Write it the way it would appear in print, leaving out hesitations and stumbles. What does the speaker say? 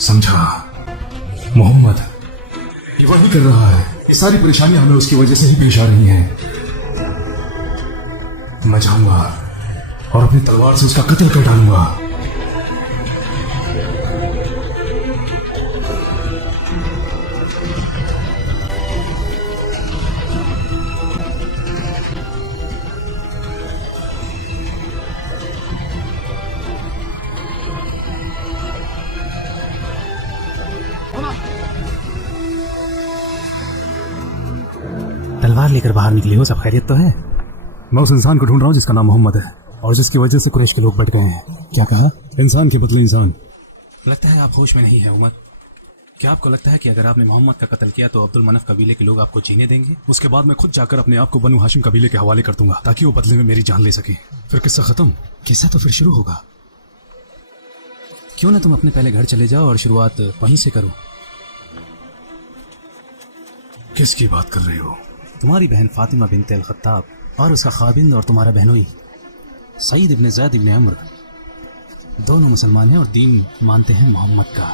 समझा? मोहम्मद ये वही कर रहा है। ये सारी परेशानियां हमें उसकी वजह से ही पेश आ रही हैं। मैं जाऊंगा और अपनी तलवार से उसका कत्ल कर डालूंगा। तलवार लेकर बाहर निकले हो, सब खैरियत तो है? मैं उस इंसान को ढूंढ रहा हूँ जिसका नाम मोहम्मद है और जिसकी वजह से कुरैश के लोग बट गए हैं। क्या कहा? इंसान के बदले इंसान। लगता है आप होश में नहीं है उमर। क्या आपको लगता है कि अगर आपने मोहम्मद का कत्ल किया तो अब्दुल मनाफ कबीले के लोग आपको जीने देंगे? उसके बाद मैं खुद जाकर अपने आप को बनु हाशिम कबीले के हवाले कर दूंगा ताकि वो बदले में मेरी जान ले सके। फिर किस्सा खत्म। किस्सा तो फिर शुरू होगा। क्यों ना तुम अपने पहले घर चले जाओ और शुरुआत वहीं से करो। किसकी बात कर रहे हो? तुम्हारी बहन फातिमा बिन्त अल खत्ताब और उसका खाबिंद और तुम्हारा बहनोई सईद इब्न ज़ैद इब्न अम्र दोनों मुसलमान हैं और दीन मानते हैं मोहम्मद का।